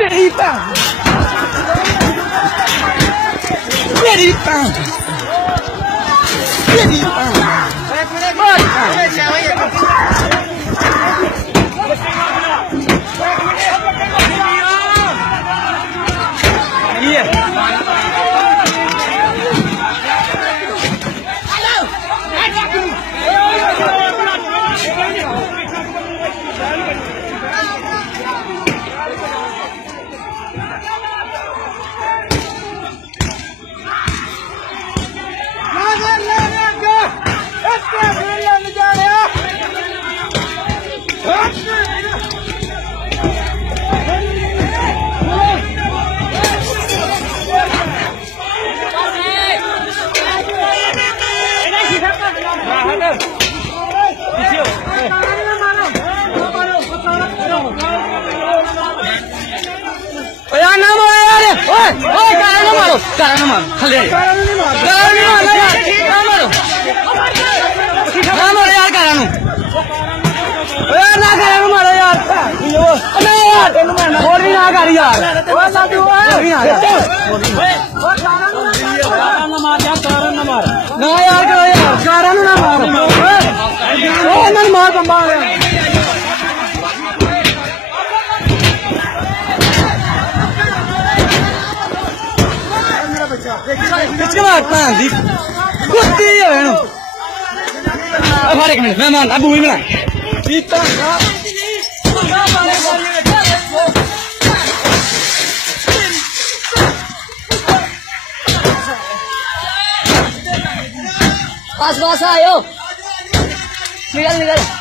तेरी भैन तेरी भैन तेरी भैन यार ना मारो यार ओए ओए कारा ना मारो खले कारा नहीं मारो यार ना मारो यार कारा नु ओए ना कारा नु मारो यार ना यार तेनु मारना और भी ना कर यार ओए साथी ओए नहीं आ ओए कारा ना मार यार कारा ना मार ना यार करो यार कारा नु ना मार ओए ना मार बंबा किसके मार भैन दी कुत्ती है भैन अब एक मिनट मैं मान अब वही बना पीता बस आयो निकल